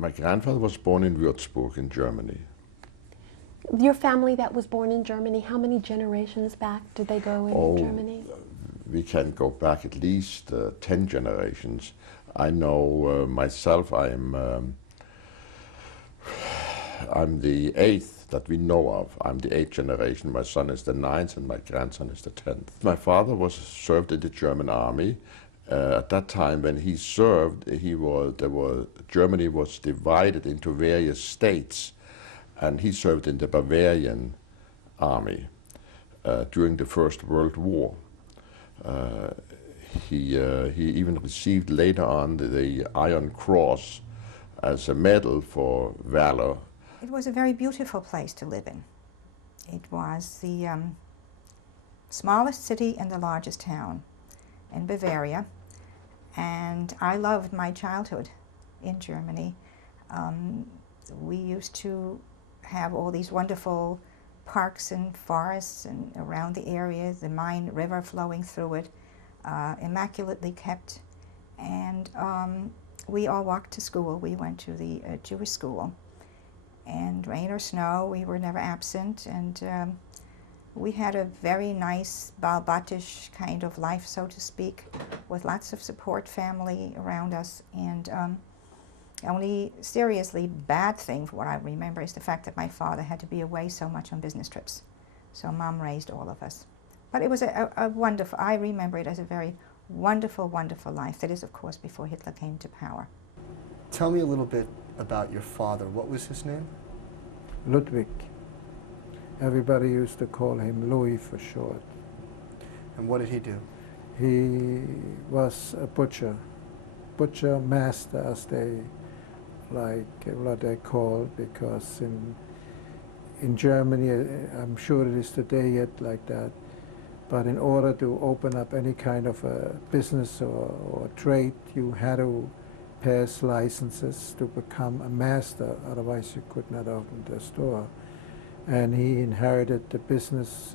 My grandfather was born in Würzburg in Germany. Your family that was born in Germany, how many generations back did they go in Germany? We can go back at least 10 generations. I know myself, I'm the 8th that we know of. I'm the 8th generation. My son is the 9th and my grandson is the 10th. My father served in the German army. At that time when he served, Germany was divided into various states, and he served in the Bavarian army during the First World War. He even received later on the Iron Cross as a medal for valor. It was a very beautiful place to live in. It was the smallest city and the largest town in Bavaria, and I loved my childhood in Germany. We used to have all these wonderful parks and forests and around the area, the Main River flowing through it, immaculately kept, and we all walked to school. We went to the Jewish school, and rain or snow, we were never absent, and we had a very nice Balbatisch kind of life, so to speak, with lots of support family around us. And only seriously bad thing, for what I remember, is the fact that my father had to be away so much on business trips. So Mom raised all of us. But it was a wonderful, I remember it as a very wonderful, wonderful life. That is, of course, before Hitler came to power. Tell me a little bit about your father. What was his name? Ludwig. Everybody used to call him Louis for short. And what did he do? He was a butcher master, as they like what they call, because in Germany, I'm sure it is today yet like that, but in order to open up any kind of a business or trade, you had to pass licenses to become a master, otherwise you could not open the store. And he inherited the business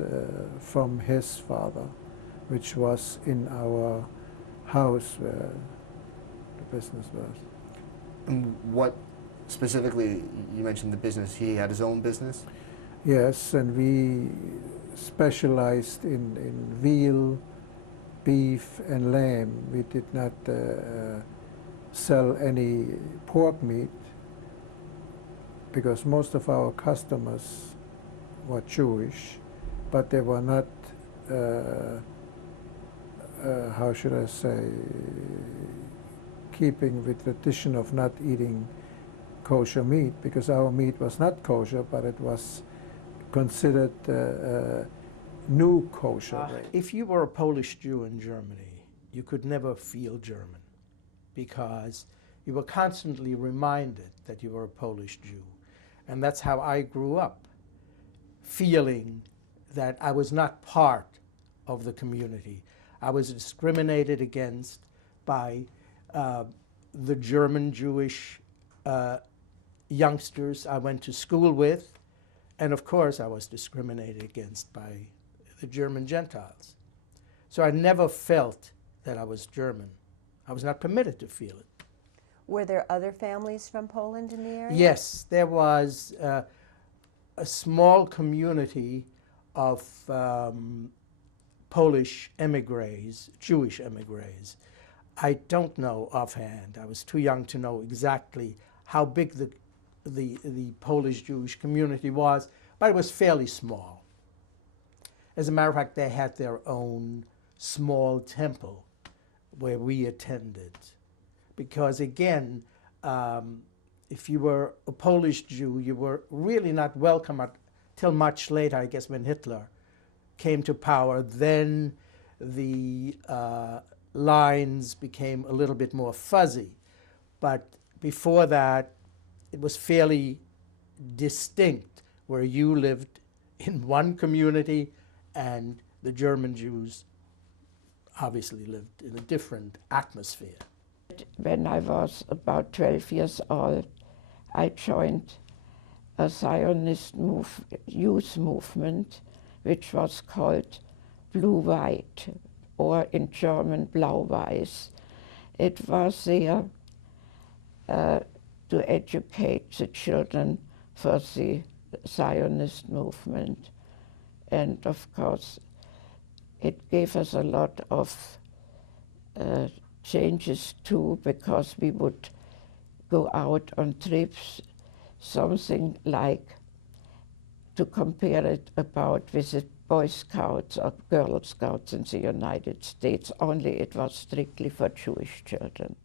from his father, which was in our house where the business was. And what specifically, you mentioned the business, he had his own business? Yes, and we specialized in veal, beef, and lamb. We did not sell any pork meat because most of our customers were Jewish, but they were not, how should I say, keeping with the tradition of not eating kosher meat, because our meat was not kosher, but it was considered new kosher. If you were a Polish Jew in Germany, you could never feel German, because you were constantly reminded that you were a Polish Jew. And that's how I grew up, feeling that I was not part of the community. I was discriminated against by the German Jewish youngsters I went to school with, and of course I was discriminated against by the German Gentiles. So I never felt that I was German. I was not permitted to feel it. Were there other families from Poland in the area? Yes, there was a small community of Polish emigres, Jewish emigres. I don't know offhand. I was too young to know exactly how big the Polish Jewish community was, but it was fairly small. As a matter of fact, they had their own small temple where we attended. Because again, if you were a Polish Jew, you were really not welcome till much later, I guess, when Hitler came to power. Then the lines became a little bit more fuzzy. But before that, it was fairly distinct, where you lived in one community and the German Jews obviously lived in a different atmosphere. When I was about 12 years old, I joined a Zionist youth movement, which was called Blue-White, or in German Blau-Weiß. It was there to educate the children for the Zionist movement. And of course, it gave us a lot of changes too, because we would go out on trips, something like, to compare it about with the Boy Scouts or Girl Scouts in the United States, only it was strictly for Jewish children.